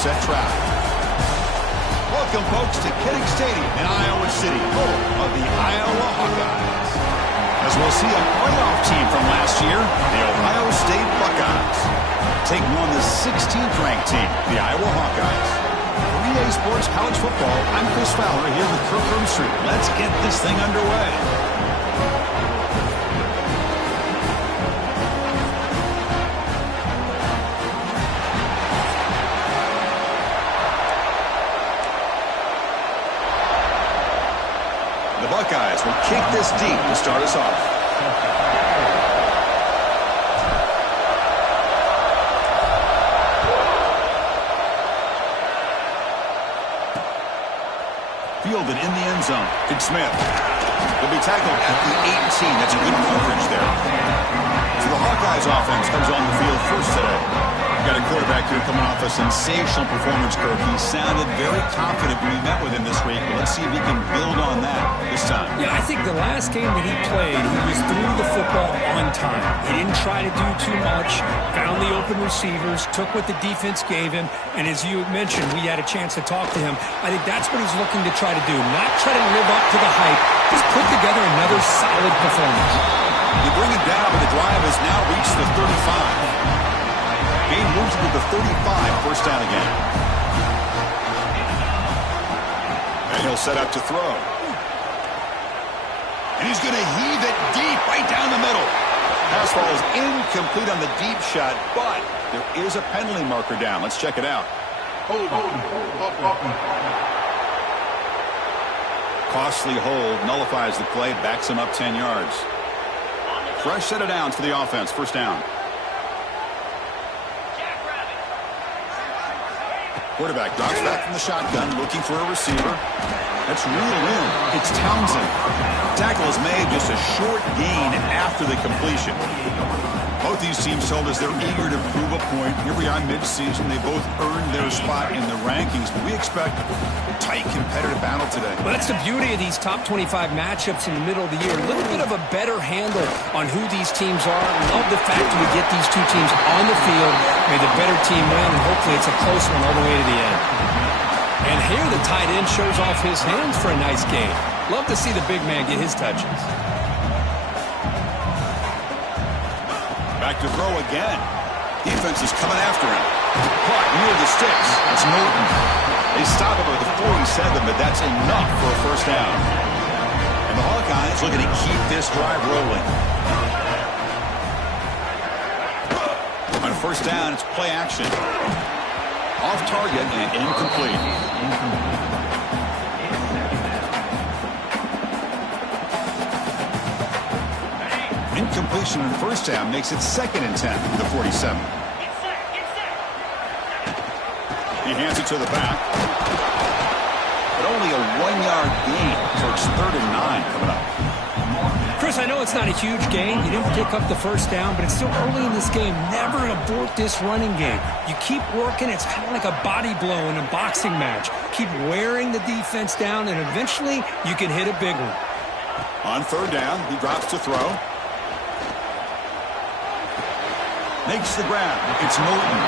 set trap. Welcome, folks, to Kinnick Stadium in Iowa City, home of the Iowa Hawkeyes. As we'll see a playoff team from last year, the Ohio State Buckeyes, taking on the 16th ranked team, the Iowa Hawkeyes. For EA Sports College Football, I'm Chris Fowler here with Kirk Herbstreit. Let's get this thing underway. The Buckeyes will kick this deep to start us off. Fielded in the end zone. It's Smith. Will be tackled at the 18. That's a good coverage there. So the Hawkeyes offense comes on the field first today. We've got a quarterback here coming off a sensational performance, Kirk. He sounded very confident when we met with him this week. Let's see if he can build on that this time. Yeah, I think the last game that he played, he was through the football on time. He didn't try to do too much, found the open receivers, took what the defense gave him, and as you mentioned, we had a chance to talk to him. I think that's what he's looking to try to do, not try to live up to the hype, just put together another solid performance. You bring it down, but the drive has now reached the 35. Game moves to the 35, first down again. And he'll set up to throw. And he's going to heave it deep, right down the middle. Pass ball is incomplete on the deep shot, but there is a penalty marker down. Let's check it out. Costly hold, nullifies the play, backs him up 10 yards. Fresh set of downs for the offense, first down. Quarterback drops back from the shotgun, looking for a receiver. That's reeled in. It's Townsend. Tackle is made, just a short gain after the completion. Both these teams told us they're eager to prove a point. Here we are mid-season. They both earned their spot in the rankings, but we expect a tight competitive battle today. Well, that's the beauty of these top 25 matchups in the middle of the year. A little bit of a better handle on who these teams are. Love the fact that we get these two teams on the field. May the better team win, and hopefully it's a close one all the way to the end. And here the tight end shows off his hands for a nice gain. Love to see the big man get his touches. Back to throw again. Defense is coming after him. Caught near the sticks. It's Norton. They stop him at the 47, but that's enough for a first down. And the Hawkeyes looking to keep this drive rolling. On first down, it's play action. Off target and incomplete. Incompletion in first down makes it second and 10 from the 47. He hands it to the back. But only a 1-yard gain, so it's 3rd and 9 coming up. Chris, I know it's not a huge gain. You didn't pick up the first down, but it's still early in this game. Never abort this running game. You keep working. It's kind of like a body blow in a boxing match. Keep wearing the defense down, and eventually you can hit a big one. On third down, he drops to throw. Makes the grab. It's Norton.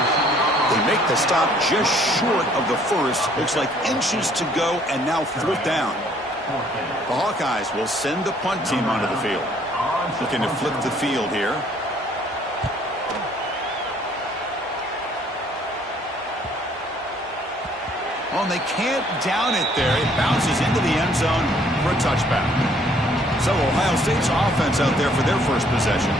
They make the stop just short of the first. Looks like inches to go, and now fourth down. The Hawkeyes will send the punt team onto the field. Looking to flip the field here. Oh, and they can't down it there. It bounces into the end zone for a touchback. So Ohio State's offense out there for their first possession.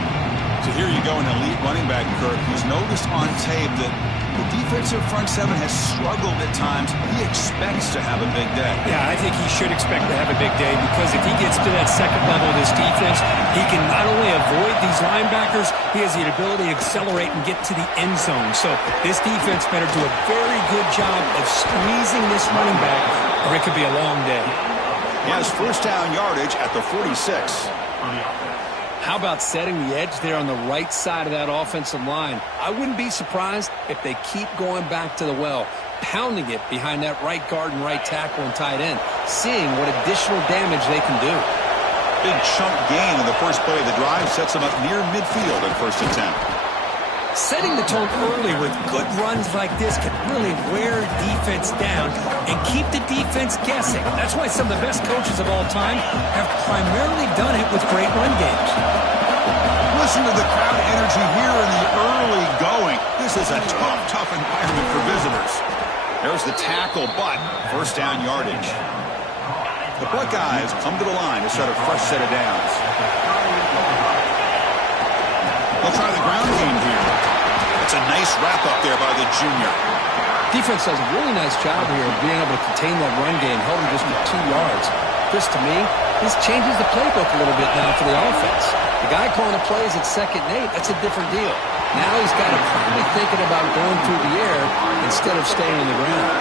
So here you go, an elite running back, Kirk, who's noticed on tape that the defensive front seven has struggled at times. He expects to have a big day. Yeah, I think he should expect to have a big day because if he gets to that second level of this defense, he can not only avoid these linebackers, he has the ability to accelerate and get to the end zone. So this defense better do a very good job of squeezing this running back, or it could be a long day. He has first down yardage at the 46. How about setting the edge there on the right side of that offensive line? I wouldn't be surprised if they keep going back to the well, pounding it behind that right guard and right tackle and tight end, seeing what additional damage they can do. Big chunk gain in the first play of the drive sets them up near midfield at 1st and 10. Setting the tone early with good runs like this can really wear defense down and keep the defense guessing. That's why some of the best coaches of all time have primarily done it with great run games. Listen to the crowd energy here in the early going. This is a tough environment for visitors. There's the tackle, but first down yardage. The Buckeyes come to the line to start a fresh set of downs. They'll try the ground game here. It's a nice wrap-up there by the junior. Defense does a really nice job here of being able to contain that run game, held him just to 2 yards. This, to me, this changes the playbook a little bit now for the offense. The guy calling the plays at 2nd and 8, that's a different deal. Now he's got to probably thinking about going through the air instead of staying on the ground.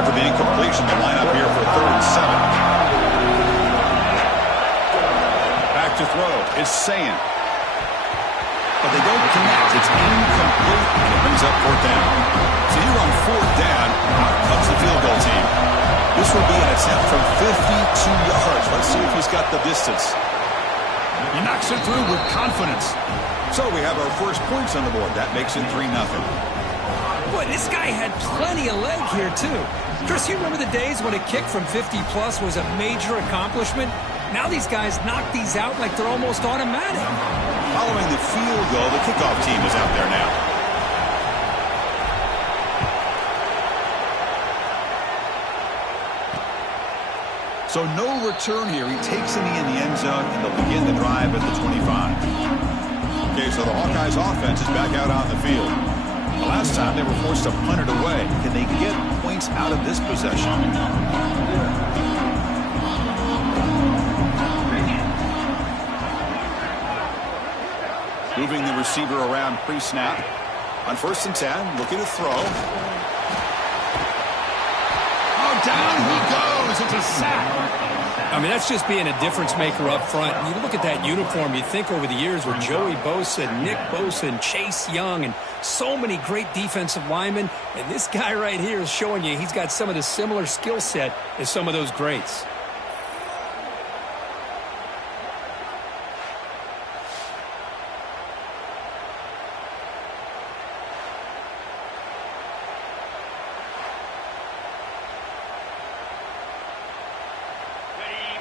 After the incompletion, the lineup here for 3rd and 7. Back to throw is Sayin. But they don't connect. It's incomplete, and it brings up 4th down. So here on 4th down, out comes the field goal team. This will be an attempt from 52 yards. Let's see if he's got the distance. He knocks it through with confidence. So we have our first points on the board. That makes it 3-0. Boy, this guy had plenty of leg here, too. Chris, you remember the days when a kick from 50-plus was a major accomplishment? Now these guys knock these out like they're almost automatic. Following the field goal, the kickoff team is out there now. So no return here. He takes the knee in the end zone, and they'll begin the drive at the 25. Okay, so the Hawkeyes offense is back out on the field. The last time they were forced to punt it away. Can they get points out of this possession? Moving the receiver around pre-snap. On 1st and 10, looking to throw. Oh, down he goes. It's a sack. I mean, that's just being a difference maker up front. And you look at that uniform, you think over the years with Joey Bosa, Nick Bosa, and Chase Young, and so many great defensive linemen. And this guy right here is showing you he's got some of the similar skill set as some of those greats.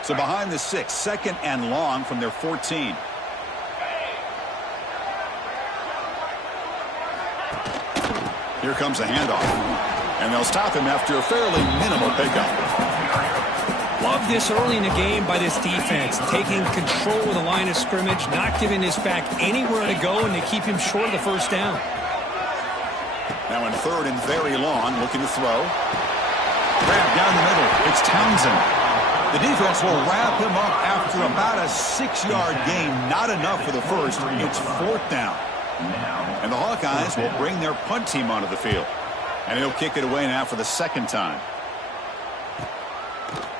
So behind the 6, 2nd and long from their 14. Here comes a handoff. And they'll stop him after a fairly minimal pickup. Love this early in the game by this defense, taking control of the line of scrimmage, not giving this back anywhere to go, and they keep him short of the 1st down. Now in 3rd and very long, looking to throw. Grab down the middle. It's Townsend. The defense will wrap him up after about a 6-yard gain. Not enough for the first. It's 4th down. And the Hawkeyes will bring their punt team onto the field. And he'll kick it away now for the 2nd time.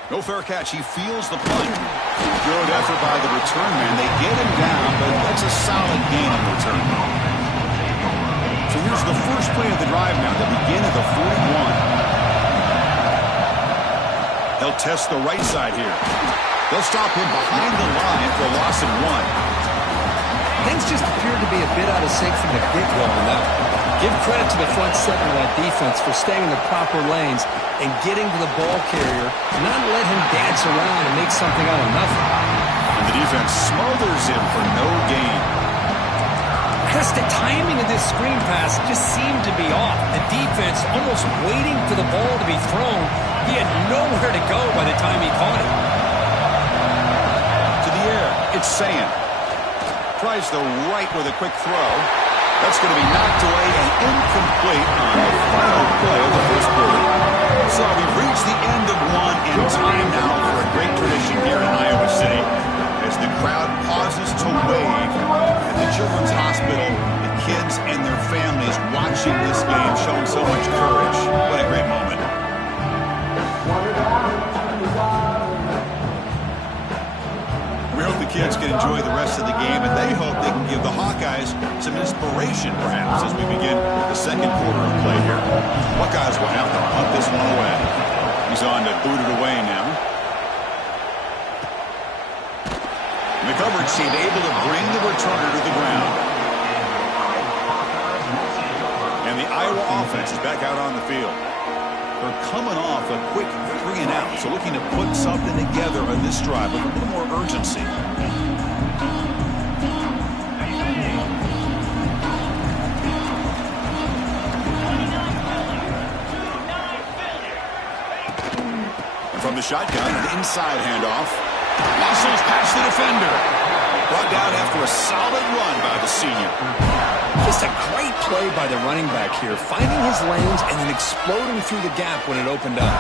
No fair catch. He feels the punt. Good effort by the return man. They get him down, but that's a solid gain on the return. So here's the first play of the drive now. The begin of the 41. They'll test the right side here. They'll stop him behind the line for a loss of 1. Things just appeared to be a bit out of sync from the get-go on that. Give credit to the front 7 of that defense for staying in the proper lanes and getting to the ball carrier, not let him dance around and make something out of nothing. And the defense smothers him for no gain. Chris, the timing of this screen pass just seemed to be off. The defense almost waiting for the ball to be thrown. He had nowhere to go by the time he caught it. To the air, it's Sayin. Tries the right with a quick throw. That's going to be knocked away and incomplete on the final play of the first quarter. So we've reached the end of one, and time now for a great tradition here in Iowa City. As the crowd pauses to wave at the Children's Hospital, the kids and their families watching this game, showing so much courage. What a great moment. We hope the kids can enjoy the rest of the game, and they hope they can give the Hawkeyes some inspiration, perhaps, as we begin the 2nd quarter of play here. Buckeyes will have to punt this one away. He's on to boot it away now. The coverage team able to bring the returner to the ground. And the Iowa offense is back out on the field. They're coming off a quick 3-and-out, so looking to put something together on this drive with a little more urgency. And from the shotgun, an inside handoff. Muscles past the defender. Brought down after a solid run by the senior. Just a great play by the running back here, finding his lanes and then exploding through the gap when it opened up.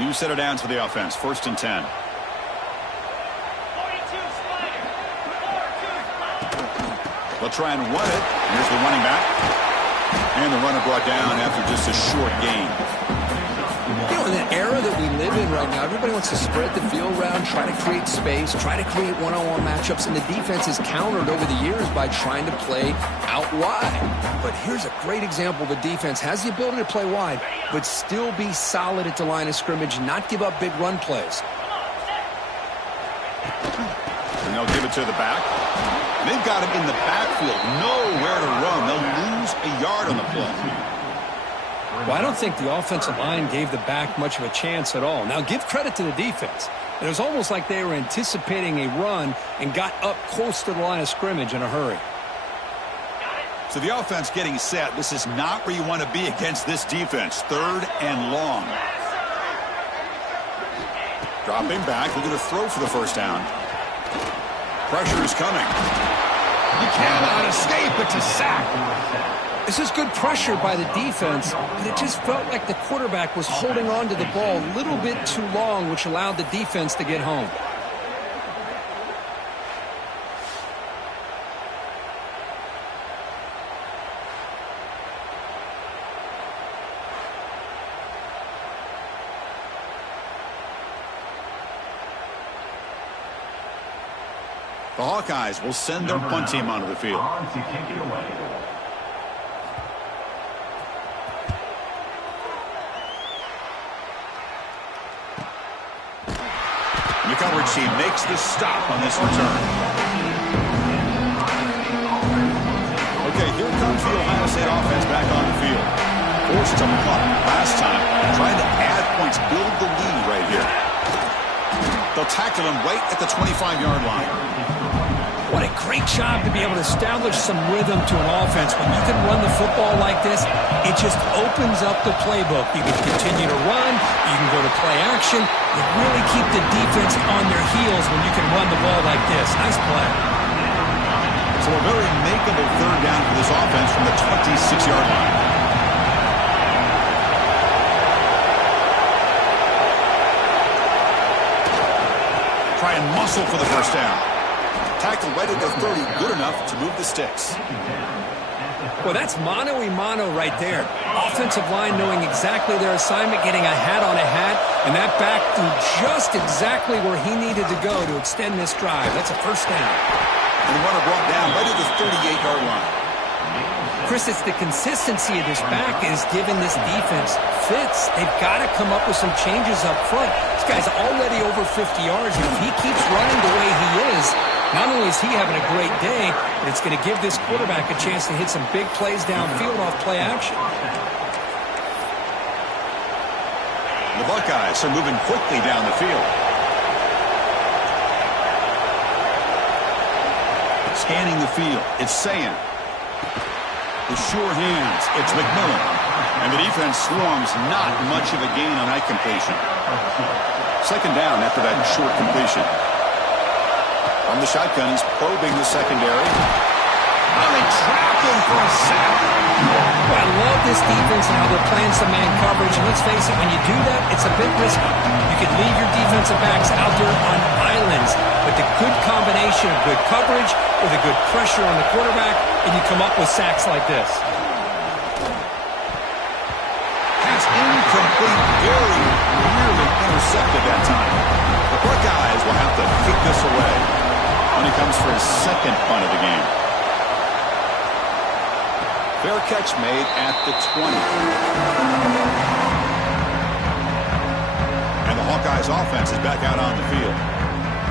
New set of downs for the offense, 1st and 10. They'll try and run it. Here's the running back. And the runner brought down after just a short gain. You know, in the era that we live in right now, everybody wants to spread the field around, try to create space, try to create one-on-one matchups, and the defense is countered over the years by trying to play out wide. But here's a great example. The defense has the ability to play wide, but still be solid at the line of scrimmage, not give up big run plays. And they'll give it to the back. They've got him in the backfield, nowhere to run. They'll lose a yard on the play. Well, I don't think the offensive line gave the back much of a chance at all. Now, give credit to the defense. It was almost like they were anticipating a run and got up close to the line of scrimmage in a hurry. So the offense getting set. This is not where you want to be against this defense. 3rd and long. Dropping back, looking to throw for the first down. Pressure is coming. You cannot escape. It's a sack. This is good pressure by the defense, but it just felt like the quarterback was holding on to the ball a little bit too long, which allowed the defense to get home. The Hawkeyes will send their punt team onto the field. The coverage team makes the stop on this return. Okay, here comes the Ohio State offense back on the field. Forced to punt last time, trying to add points, build the lead right here. They'll tackle him right at the 25-yard line. What a great job to be able to establish some rhythm to an offense. When you can run the football like this, it just opens up the playbook. You can continue to run. You can go to play action. You really keep the defense on their heels when you can run the ball like this. Nice play. So a very makeable 3rd down for this offense from the 26-yard line. Try and muscle for the first down. Tackle right at the 30, good enough to move the sticks. Well, that's mano-a-mano right there. Offensive line knowing exactly their assignment, getting a hat on a hat, and that back threw just exactly where he needed to go to extend this drive. That's a first down. And the runner brought down right at the 38-yard line. Chris, it's the consistency of this back is giving this defense fits. They've got to come up with some changes up front. This guy's already over 50 yards, and if he keeps running the way he is, not only is he having a great day, but it's going to give this quarterback a chance to hit some big plays downfield off play action. The Buckeyes are moving quickly down the field. Scanning the field, it's Sayin. The sure hands, it's McMillan. And the defense swarms, not much of a gain on that completion. 2nd down after that short completion. From the shotgun, he's probing the secondary. Oh, they trap him for a sack. Well, I love this defense and how they're playing some man coverage. And let's face it, when you do that, it's a bit risky. You can leave your defensive backs out there on islands, but the good combination of good coverage with a good pressure on the quarterback, and you come up with sacks like this. Pass incomplete, very nearly intercepted that time. The Buckeyes will have to kick this away. When he comes for his 2nd punt of the game. Fair catch made at the 20. Hawkeyes offense is back out on the field.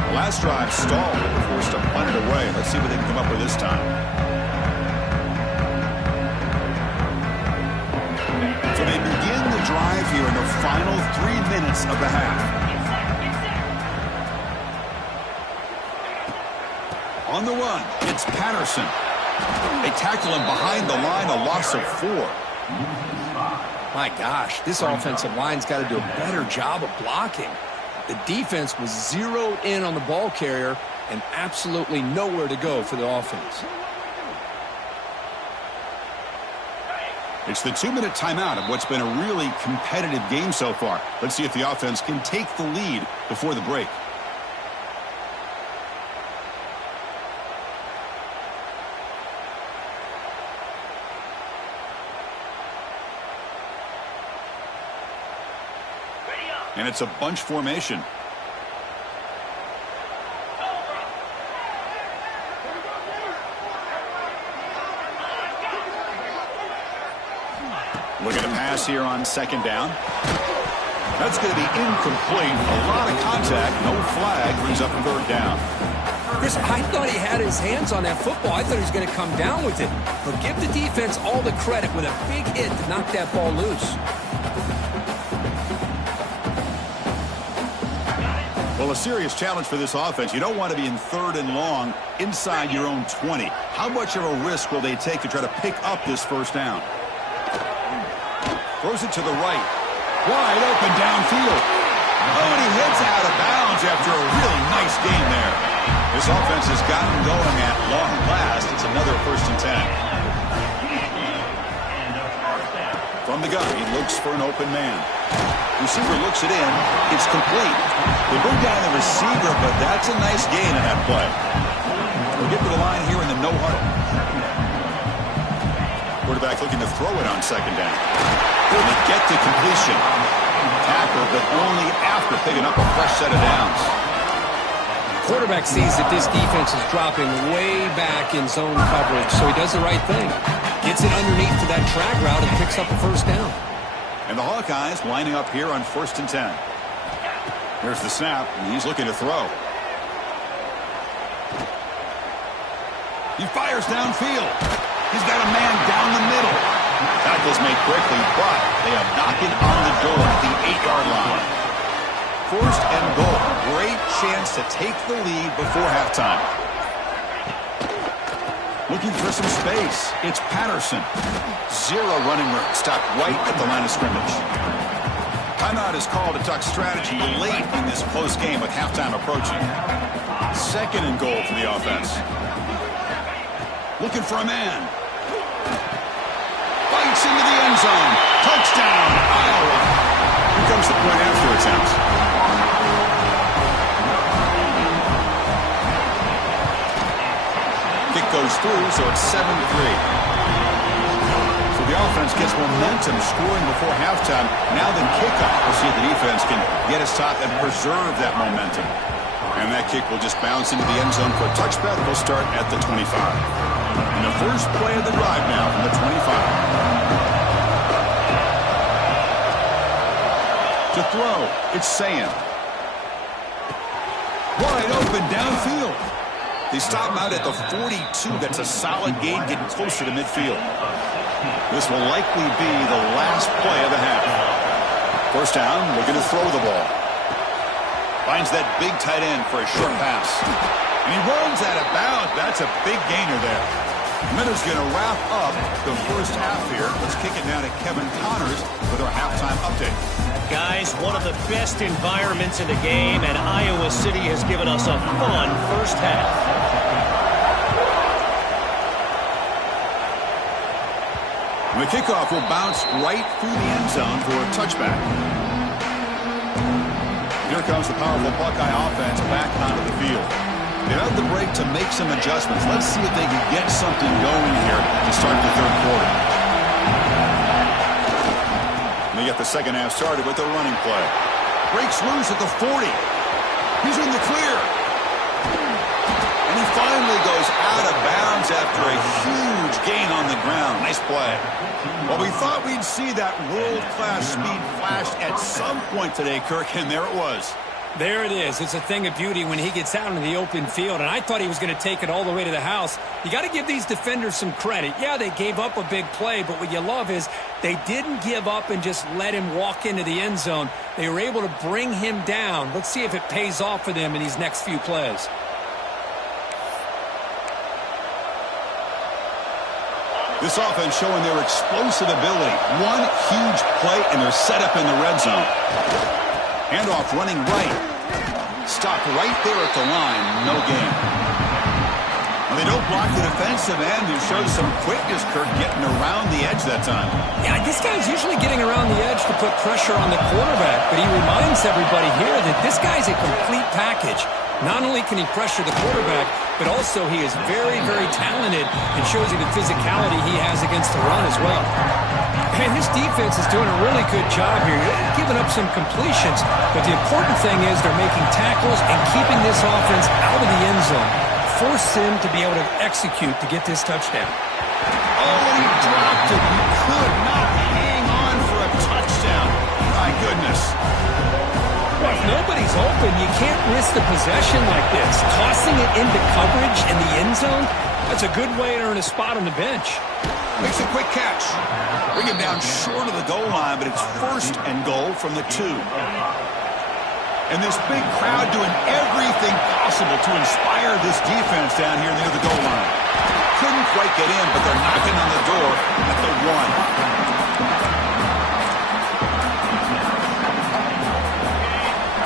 The last drive stalled. They were forced to punt it away. Let's see what they can come up with this time. So they begin the drive here in the final 3 minutes of the half. On the run, it's Patterson. They tackle him behind the line, a loss of 4. My gosh, this offensive line's got to do a better job of blocking. The defense was zeroed in on the ball carrier and absolutely nowhere to go for the offense. It's the 2-minute timeout of what's been a really competitive game so far. Let's see if the offense can take the lead before the break. And it's a bunch formation. Looking to pass here on second down. That's going to be incomplete. A lot of contact. No flag. Brings up third down. Chris, I thought he had his hands on that football. I thought he was going to come down with it. But give the defense all the credit with a big hit to knock that ball loose. Well, a serious challenge for this offense. You don't want to be in 3rd and long inside your own 20. How much of a risk will they take to try to pick up this first down? Throws it to the right. Wide open downfield. Oh, and he heads out of bounds after a really nice game there. This offense has gotten going at long last. It's another 1st and 10. From the gun, he looks for an open man. Receiver looks it in. It's complete. They bring down the receiver, but that's a nice gain in that play. We'll get to the line here in the no huddle. Quarterback looking to throw it on second down. Will they get to completion? Tackle, but only after picking up a fresh set of downs. Quarterback sees that this defense is dropping way back in zone coverage, so he does the right thing. Gets it underneath to that track route and picks up a first down. And the Hawkeyes lining up here on 1st and 10. Here's the snap, and he's looking to throw. He fires downfield. He's got a man down the middle. Tackle's made quickly, but they have knocked it on the door at the 8-yard line. 1st and goal. Great chance to take the lead before halftime. Looking for some space. It's Patterson. 0 running room. Stopped right at the line of scrimmage. Timeout is called to talk strategy late in this close game with halftime approaching. 2nd and goal for the offense. Looking for a man. Bites into the end zone. Touchdown, Iowa. Here comes the point after attempt. Kick goes through, so it's 7-3. So the offense gets momentum scoring before halftime. Now then kickoff. We'll see if the defense can get his top and preserve that momentum. And that kick will just bounce into the end zone for a touchback. They'll start at the 25. And the first play of the drive now from the 25. To throw, it's Sam. Wide open downfield. They stop him out at the 42. That's a solid gain, getting closer to midfield. This will likely be the last play of the half. First down, looking to throw the ball. Finds that big tight end for a short pass. And he runs out of bounds. That's a big gainer there. Minutes going to wrap up the first half here. Let's kick it down to Kevin Connors with our halftime update. Guys, one of the best environments in the game, and Iowa City has given us a fun first half. And the kickoff will bounce right through the end zone for a touchback. Here comes the powerful Buckeye offense back onto the field. They have the break to make some adjustments. Let's see if they can get something going here to start the third quarter. And they get the second half started with a running play. Breaks loose at the 40. He's in the clear. And he finally goes out of bounds after a huge gain on the ground. Nice play. Well, we thought we'd see that world-class speed flash at some point today, Kirk, and there it was. There it is. It's a thing of beauty when he gets out into the open field, and I thought he was going to take it all the way to the house. You got to give these defenders some credit. Yeah, they gave up a big play, but what you love is they didn't give up and just let him walk into the end zone. They were able to bring him down. Let's see if it pays off for them in these next few plays. This offense showing their explosive ability. One huge play, and they're set up in the red zone. Handoff running right. Stopped right there at the line. No gain. Well, they don't block the defensive end, who shows some quickness, Kirk, getting around the edge that time. Yeah, this guy's usually getting around the edge to put pressure on the quarterback, but he reminds everybody here that this guy's a complete package. Not only can he pressure the quarterback, but also he is very, very talented and shows you the physicality he has against the run as well. And this defense is doing a really good job here. They're giving up some completions, but the important thing is they're making tackles and keeping this offense out of the end zone. Force him to be able to execute to get this touchdown. Oh, and he dropped it. He could not hang on for a touchdown. My goodness. Well, if nobody's open, you can't risk the possession like this. Tossing it into coverage in the end zone, that's a good way to earn a spot on the bench. Makes a quick catch. Bring him down short of the goal line, but it's first and goal from the 2. And this big crowd doing everything possible to inspire this defense down here near the goal line. Couldn't quite get in, but they're knocking on the door at the 1.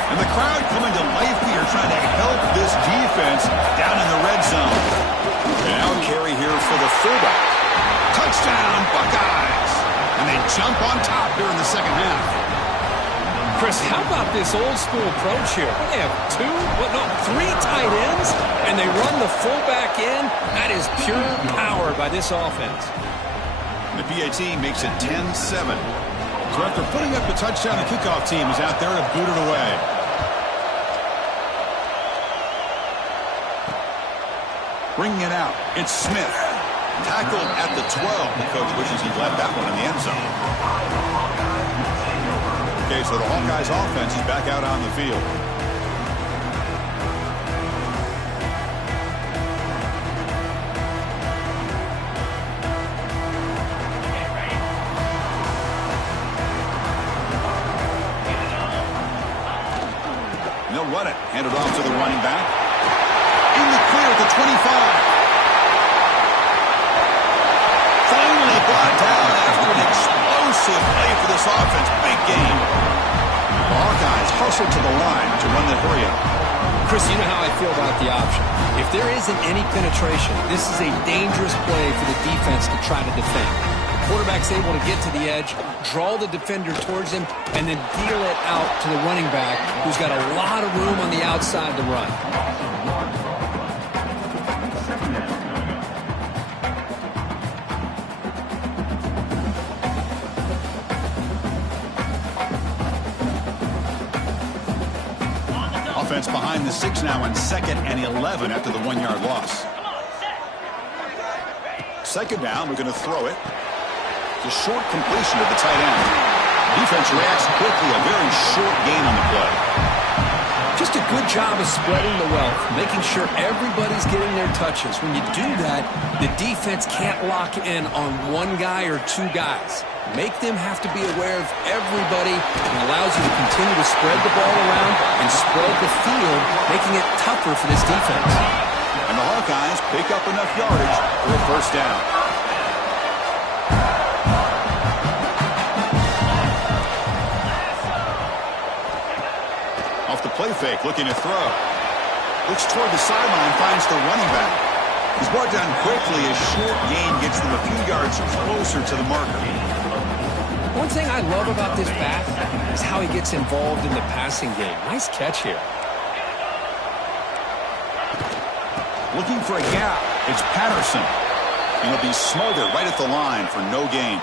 And the crowd coming to life here, trying to help this defense down in the red zone. And now carry here for the fullback. Touchdown, Buckeyes. And they jump on top here in the second half. Chris, how about this old-school approach here? They have 3 tight ends, and they run the fullback in. That is pure power by this offense. The PAT makes it 10-7. So after putting up the touchdown, the kickoff team is out there to boot it away. Bringing it out, it's Smith. Tackled at the 12. The coach wishes he'd left that one in the end zone. Okay, so the Hawkeyes offense is back out on the field. And they'll run it. Hand it off to the running back. In the clear at the 25. Finally brought down after an explosive play for this offense. Big game. The Hawkeyes hustle to the line to run the hurry-up. Chris, you know how I feel about the option. If there isn't any penetration, this is a dangerous play for the defense to try to defend. The quarterback's able to get to the edge, draw the defender towards him, and then deal it out to the running back, who's got a lot of room on the outside to run. Offense behind the 6 now on 2nd and 11 after the 1-yard loss. Second down, we're going to throw it. It's a short completion to the tight end. Defense reacts quickly, a very short gain on the play. Just a good job of spreading the wealth, making sure everybody's getting their touches. When you do that, the defense can't lock in on one guy or 2 guys. Make them have to be aware of everybody, and allows you to continue to spread the ball around and spread the field, making it tougher for this defense. And the Hawkeyes pick up enough yardage for a first down. Off the play fake, looking to throw. Looks toward the sideline, finds the running back. He's brought down quickly. A short gain gets them a few yards closer to the marker. One thing I love about this back is how he gets involved in the passing game. Nice catch here. Looking for a gap. It's Patterson. And he'll be smothered right at the line for no gain.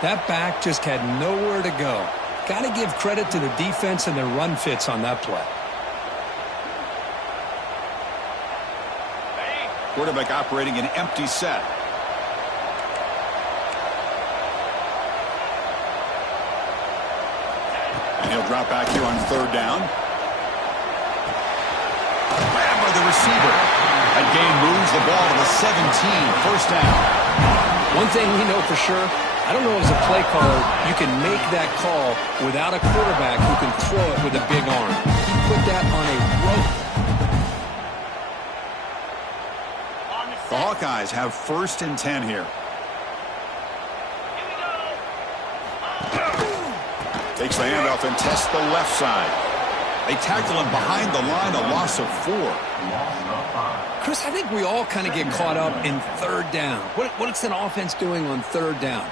That back just had nowhere to go. Got to give credit to the defense and their run fits on that play. Quarterback operating an empty set. And he'll drop back here on third down. Grabbed by the receiver. That gain moves the ball to the 17. First down. One thing we know for sure, I don't know as a play caller, you can make that call without a quarterback who can throw it with a big arm. He put that on a rope. The Hawkeyes have 1st and 10 here. Takes the handoff and tests the left side. They tackle him behind the line, a loss of 4. Chris, I think we all kind of get caught up in third down. What's an offense doing on third down?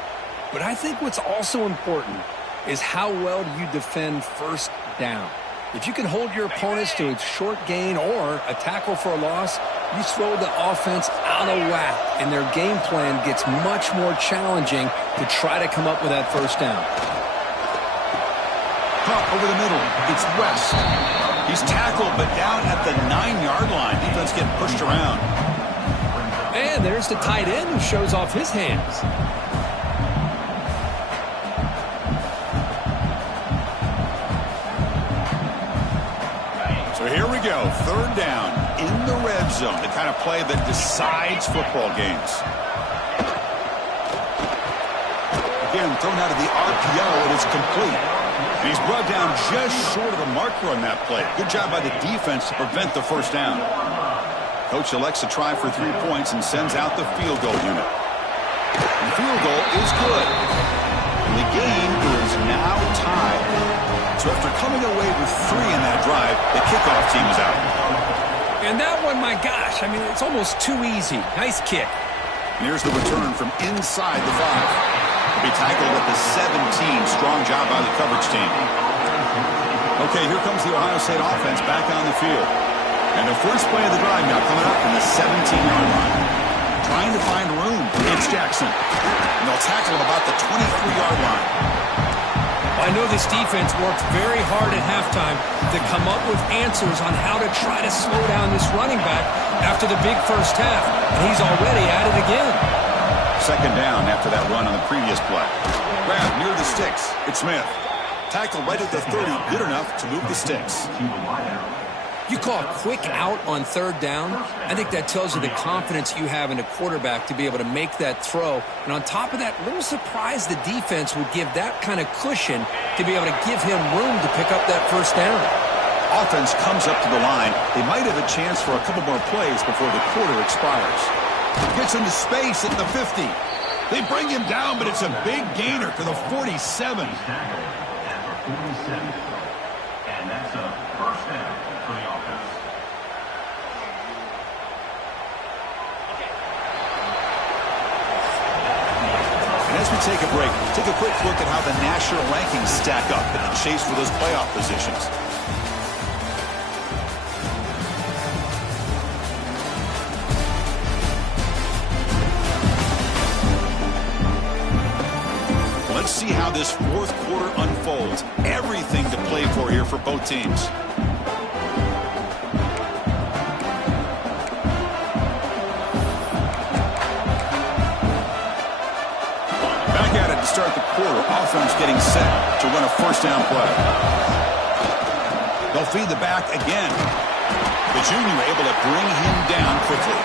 But I think what's also important is how well do you defend first down. If you can hold your opponents to a short gain or a tackle for a loss, you throw the offense out of whack, and their game plan gets much more challenging to try to come up with that first down. Pump over the middle. It's West. He's tackled, but down at the 9-yard line. Defense getting pushed around. And there's the tight end who shows off his hands. So here we go. Third down in the red zone. The kind of play that decides football games. Again, thrown out of the RPO, and it's complete. And he's brought down just short of the marker on that play. Good job by the defense to prevent the first down. Coach elects to try for 3 points and sends out the field goal unit. And the field goal is good. And the game is now tied. So after coming away with 3 in that drive, the kickoff team is out. And that one, my gosh, I mean, it's almost too easy. Nice kick. And here's the return from inside the 5. He tackled at the 17. Strong job by the coverage team. Okay, here comes the Ohio State offense back on the field. And the first play of the drive now coming up from the 17-yard line. Trying to find room. It's Jackson. And they'll tackle him about the 23-yard line. I know this defense worked very hard at halftime to come up with answers on how to try to slow down this running back after the big first half. And he's already at it again. Second down after that run on the previous play. Grab near the sticks. It's Smith. Tackle right at the 30. Good enough to move the sticks. You call a quick out on third down. I think that tells you the confidence you have in a quarterback to be able to make that throw. And on top of that, a little surprised the defense would give that kind of cushion to be able to give him room to pick up that first down. Offense comes up to the line. They might have a chance for a couple more plays before the quarter expires. Gets into space at the 50. They bring him down, but it's a big gainer to the 47. And that's a first down for the offense. And as we take a break, take a quick look at how the national rankings stack up in the chase for those playoff positions. Let's see how this fourth quarter unfolds. Everything to play for here for both teams. Back at it to start the quarter. Offense getting set to run a first down play. They'll feed the back again. The junior able to bring him down quickly.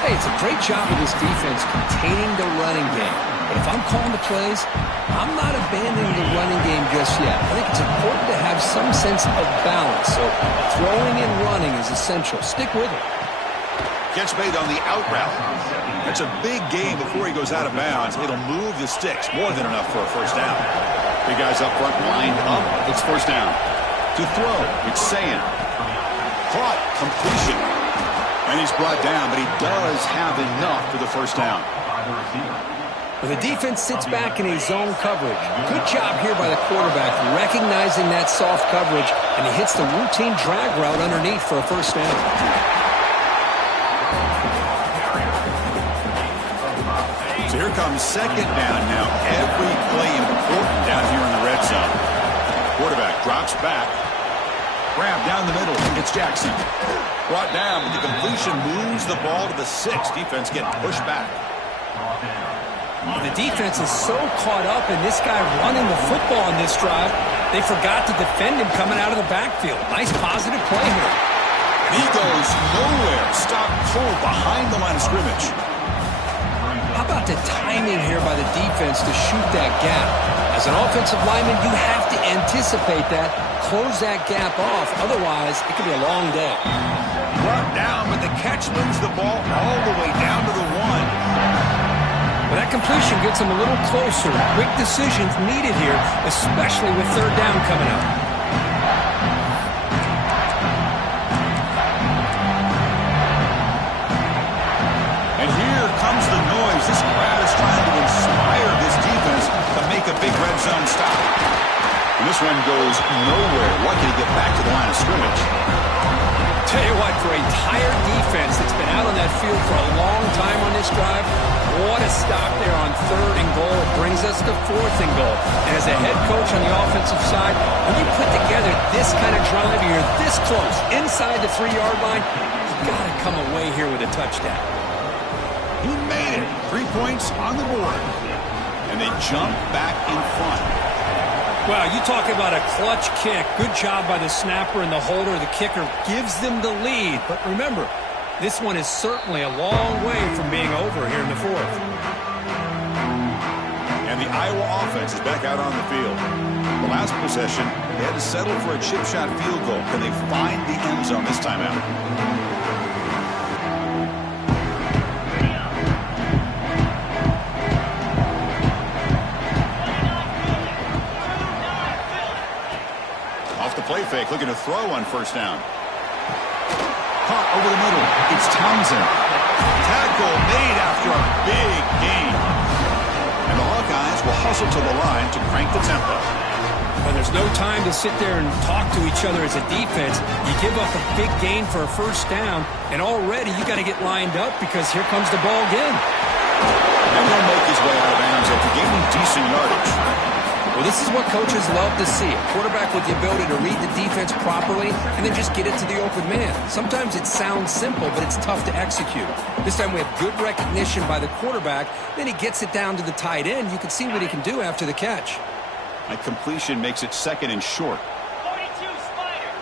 Hey, it's a great job of this defense containing the running game. But if I'm calling the plays, I'm not abandoning the running game just yet. I think it's important to have some sense of balance. So throwing and running is essential. Stick with it. Gets made on the out route. That's a big gain before he goes out of bounds. It'll move the sticks. More than enough for a first down. Three guys up front lined up. It's first down. To throw, it's Sayin. Caught. Completion. And he's brought down, but he does have enough for the first down. Well, the defense sits back in a zone coverage. Good job here by the quarterback, recognizing that soft coverage, and he hits the routine drag route underneath for a first down. So here comes second down now. Every play important down here in the red zone. Quarterback drops back. Grab down the middle. It's Jackson. Brought down, but the completion moves the ball to the 6. Defense getting pushed back. The defense is so caught up in this guy running the football on this drive, they forgot to defend him coming out of the backfield. Nice positive play here. He goes nowhere. Stop cold behind the line of scrimmage. How about the timing here by the defense to shoot that gap? As an offensive lineman, you have to anticipate that, close that gap off. Otherwise, it could be a long day. Brought down, but the catch moves the ball all the way down to the 1. Well, that completion gets him a little closer. Quick decisions needed here, especially with third down coming up. And here comes the noise. This crowd is trying to inspire this defense to make a big red zone stop. And this one goes nowhere. Lucky to get back to the line of scrimmage. Tell you what, for a tired defense that's been out on that field for a long time on this drive, what a stop there on 3rd and goal. It brings us to 4th and goal. And as a head coach on the offensive side, when you put together this kind of drive, you're this close, inside the 3-yard line, you've got to come away here with a touchdown. He made it. 3 points on the board. And they jump back in front. Well, you talk about a clutch kick. Good job by the snapper and the holder. The kicker gives them the lead. But remember, this one is certainly a long way from being over here in the 4th. And the Iowa offense is back out on the field. The last possession, they had to settle for a chip shot field goal. Can they find the end zone this time out? Play fake, looking to throw on 1st down. Caught over the middle. It's Townsend. Tackle made after a big gain. And the Hawkeyes will hustle to the line to crank the tempo. When there's no time to sit there and talk to each other as a defense, you give up a big gain for a 1st down, and already you got to get lined up because here comes the ball again. And he'll make his way out of bounds after gaining decent yardage. Well, this is what coaches love to see. A quarterback with the ability to read the defense properly and then just get it to the open man. Sometimes it sounds simple, but it's tough to execute. This time we have good recognition by the quarterback. Then he gets it down to the tight end. You can see what he can do after the catch. A completion makes it 2nd and short. 42, Spider.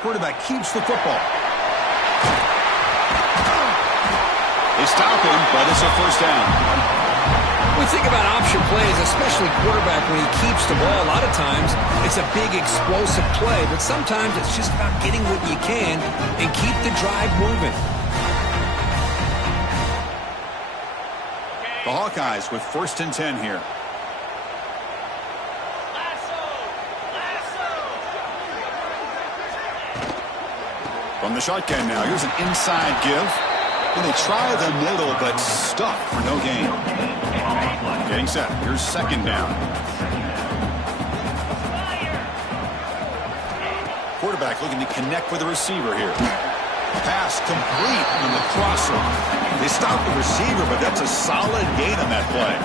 4-2. Quarterback keeps the football. They stop him, but it's a 1st down. We think about option plays, especially quarterback when he keeps the ball. A lot of times, it's a big explosive play, but sometimes it's just about getting what you can and keep the drive moving. The Hawkeyes with 1st and 10 here. From the shotgun now, here's an inside give. And they try the middle, but stuck for no gain. Getting set. Here's 2nd down. Quarterback looking to connect with the receiver here. Pass complete on the crosser. They stop the receiver, but that's a solid gain on that play.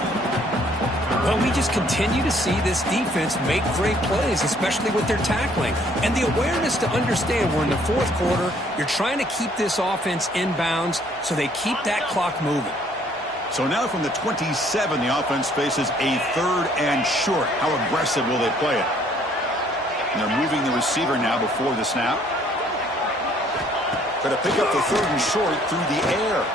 Well, we just continue to see this defense make great plays, especially with their tackling. And the awareness to understand we're in the 4th quarter, you're trying to keep this offense in bounds so they keep that clock moving. So now from the 27, the offense faces a 3rd and short. How aggressive will they play it? And they're moving the receiver now before the snap. Going to pick up the 3rd and short through the air.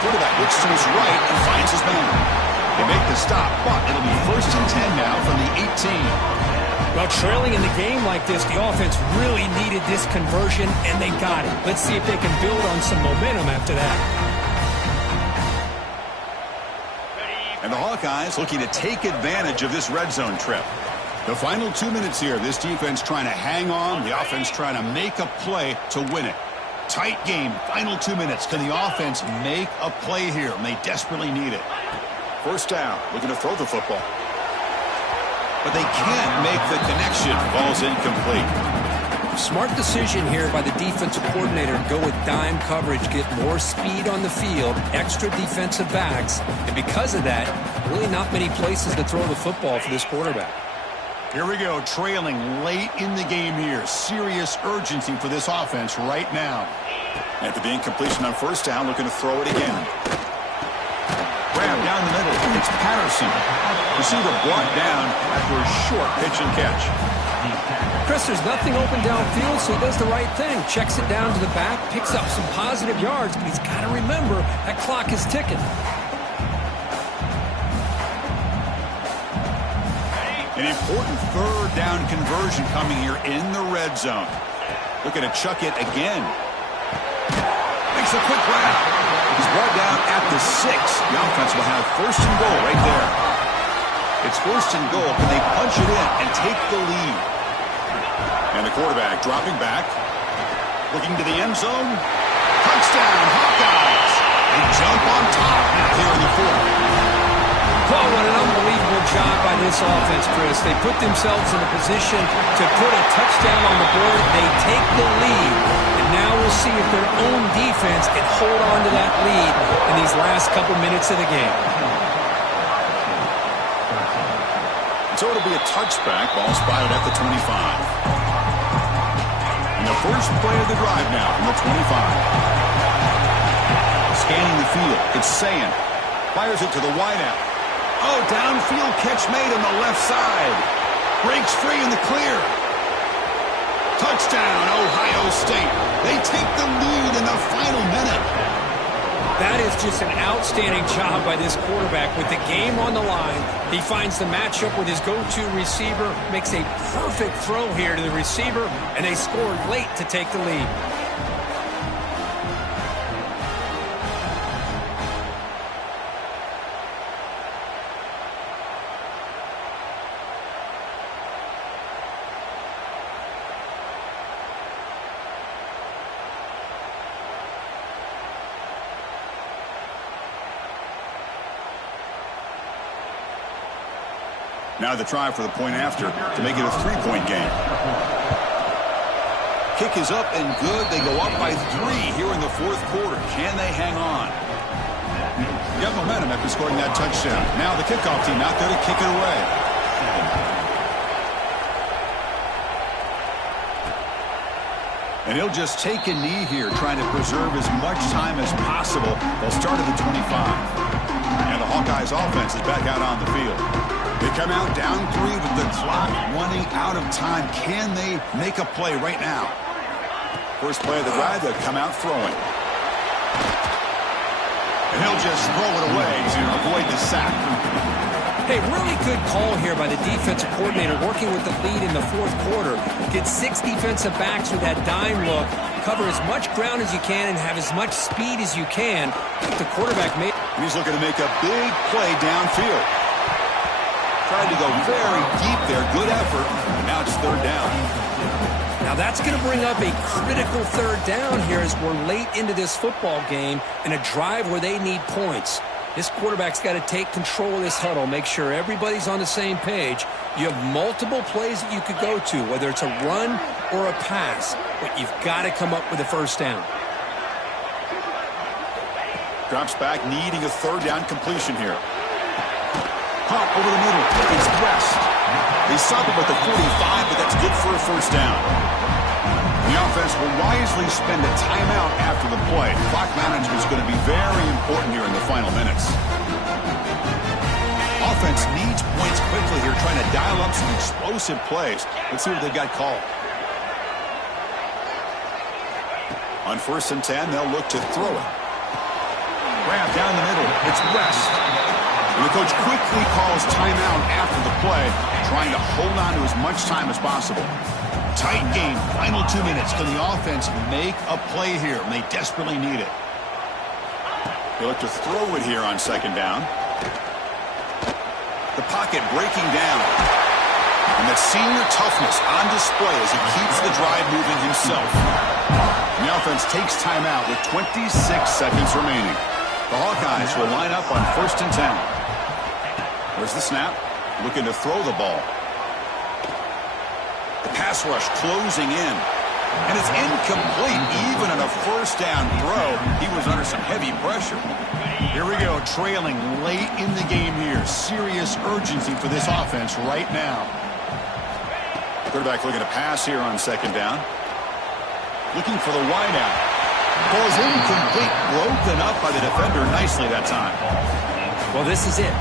Quarterback looks to his right and finds his man. They make the stop, but it'll be 1st and 10 now from the 18. Well, trailing in the game like this, the offense really needed this conversion, and they got it. Let's see if they can build on some momentum after that. And the Hawkeyes looking to take advantage of this red zone trip. The final 2 minutes here, this defense trying to hang on, the offense trying to make a play to win it. Tight game, final 2 minutes. Can the offense make a play here? And they desperately need it. 1st down, looking to throw the football. But they can't make the connection. Ball's incomplete. Smart decision here by the defensive coordinator to go with dime coverage, get more speed on the field, extra defensive backs, and because of that, really not many places to throw the football for this quarterback. Here we go, trailing late in the game here. Serious urgency for this offense right now. After the incompletion on first down, looking to throw it again. Grab down the middle. It's Patterson. Receiver brought down after a short pitch and catch. Chris, there's nothing open downfield, so he does the right thing. Checks it down to the back, picks up some positive yards, but he's got to remember that clock is ticking. An important third down conversion coming here in the red zone. Looking to chuck it again. Makes a quick grab. He's brought down at the 6. The offense will have first and goal right there. It's first and goal. Can they punch it in and take the lead? And the quarterback dropping back. Looking to the end zone. Touchdown, Hawkeyes. They jump on top here in the fourth. Well, what an unbelievable job by this offense, Chris. They put themselves in a position to put a touchdown on the board. They take the lead. And now we'll see if their own defense can hold on to that lead in these last couple minutes of the game. So it'll be a touchback. Ball spotted at the 25. And the first play of the drive now from the 25. Scanning the field. It's Sayan. Fires it to the wideout. Oh, downfield catch made on the left side. Breaks free in the clear. Touchdown, Ohio State. They take the lead in the final minute. That is just an outstanding job by this quarterback with the game on the line. He finds the matchup with his go-to receiver, makes a perfect throw here to the receiver, and they scored late to take the lead. Now the try for the point after to make it a 3-point game. Kick is up and good. They go up by 3 here in the fourth quarter. Can they hang on? Got momentum after scoring that touchdown. Now the kickoff team out there to kick it away. And he'll just take a knee here, trying to preserve as much time as possible. They'll start at the 25. And the Hawkeyes offense is back out on the field. They come out down 3 with the clock running out of time. Can they make a play right now? First play of the drive, they'll come out throwing. And he'll just throw it away to avoid the sack. Hey, really good call here by the defensive coordinator working with the lead in the fourth quarter. Get 6 defensive backs with that dime look. Cover as much ground as you can and have as much speed as you can. The quarterback made. He's looking to make a big play downfield. Tried to go very deep there. Good effort. And now it's third down. Now that's going to bring up a critical third down here as we're late into this football game in a drive where they need points. This quarterback's got to take control of this huddle, make sure everybody's on the same page. You have multiple plays that you could go to, whether it's a run or a pass, but you've got to come up with a first down. Drops back, needing a third down completion here. Pump over the middle. It's West. They stop him at the 45, but that's good for a first down. The offense will wisely spend a timeout after the play. Clock management is going to be very important here in the final minutes. Offense needs points quickly here, trying to dial up some explosive plays. Let's see what they've got called. On 1st and 10, they'll look to throw it. Grab down the middle. It's West. And the coach quickly calls timeout after the play, trying to hold on to as much time as possible. Tight game, final 2 minutes. Can the offense make a play here? And they desperately need it. They look to throw it here on 2nd down. The pocket breaking down. And that senior toughness on display as he keeps the drive moving himself. And the offense takes timeout with 26 seconds remaining. The Hawkeyes will line up on 1st and 10. There's the snap. Looking to throw the ball. The pass rush closing in. And it's incomplete. Even on a first down throw, he was under some heavy pressure. Here we go, trailing late in the game here. Serious urgency for this offense right now. Quarterback looking to pass here on second down. Looking for the wide out. Ball is incomplete. Broken up by the defender nicely that time. Well, this is it.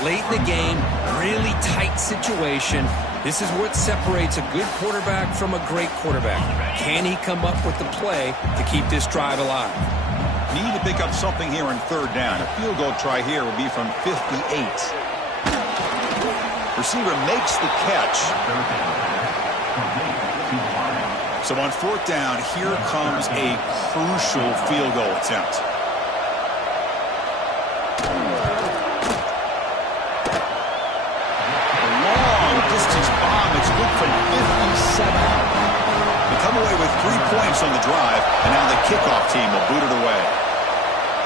Late in the game, really tight situation. This is what separates a good quarterback from a great quarterback. Can he come up with the play to keep this drive alive? Need to pick up something here on third down. A field goal try here would be from 58. Receiver makes the catch. So on fourth down, here comes a crucial field goal attempt. A long distance bomb. It's good from 57. They come away with 3 points on the drive, and now the kickoff team will boot it away.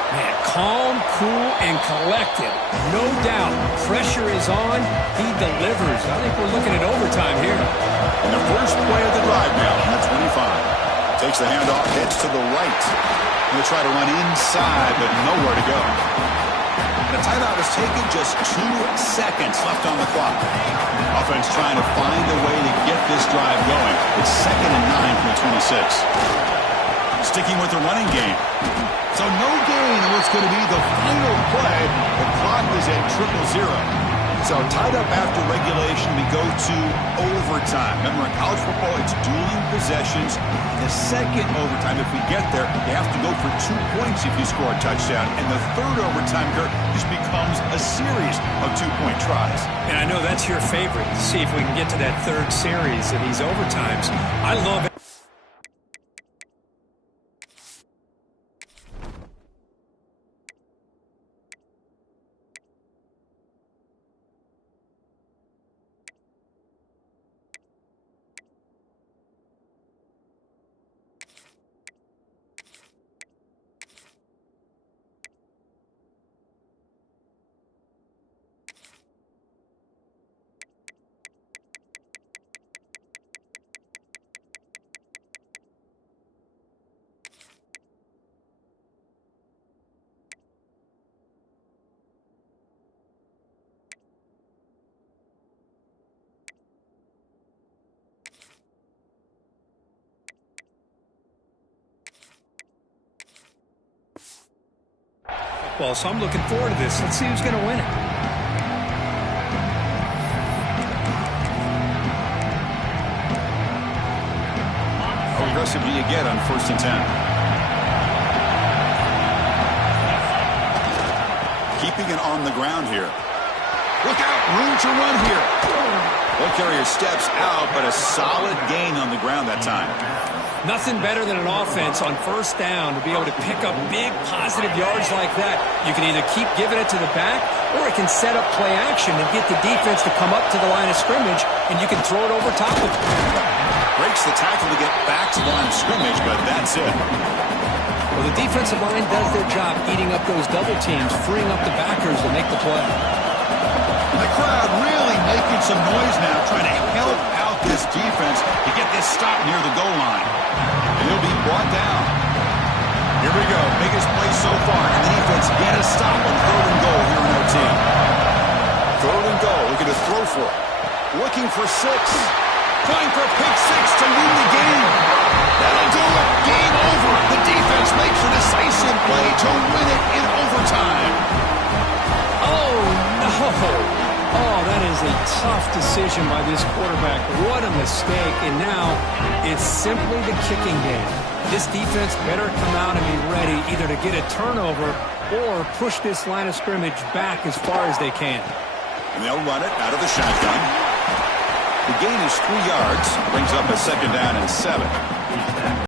Man, calm, cool, and collected. No doubt. Pressure is on. He delivers. I think we're looking at overtime here. And the first play of the drive now on the 25. Takes the handoff, heads to the right. Going to try to run inside, but nowhere to go. The timeout was taken, just 2 seconds left on the clock. Offense trying to find a way to get this drive going. It's 2nd and 9 from the 26. Sticking with the running game. So no gain in what's going to be the final play. The clock is at 0-0. So tied up after regulation, we go to overtime. Remember, in college football, it's dueling possessions. In the second overtime, if we get there, you have to go for 2 points if you score a touchdown. And the third overtime, Kurt, just becomes a series of 2-point tries. And I know that's your favorite, to see if we can get to that third series of these overtimes. I love it. Well, so I'm looking forward to this. Let's see who's going to win it. How aggressive do you get on 1st and 10? Keeping it on the ground here. Look out, room to run here. Ball carrier steps out, but a solid gain on the ground that time. Nothing better than an offense on 1st down to be able to pick up big positive yards like that. You can either keep giving it to the back, or it can set up play action and get the defense to come up to the line of scrimmage, and you can throw it over top of it. Breaks the tackle to get back to the line of scrimmage, but that's it. Well, the defensive line does their job eating up those double teams, freeing up the backers to make the play. And the crowd really making some noise now, trying to help out this defense to get this stop near the goal line. And he'll be brought down. Here we go. Biggest play so far. And the defense get a stop on 3rd and goal here in OT. 3rd and goal. Looking to throw for it. Looking for 6. Trying for pick 6 to win the game. That'll do it. Game over. The defense makes a decisive play to win it in overtime. Oh, no. Oh, that is a tough decision by this quarterback. What a mistake. And now it's simply the kicking game. This defense better come out and be ready either to get a turnover or push this line of scrimmage back as far as they can. And they'll run it out of the shotgun. The gain is 3 yards. Brings up a 2nd down and 7.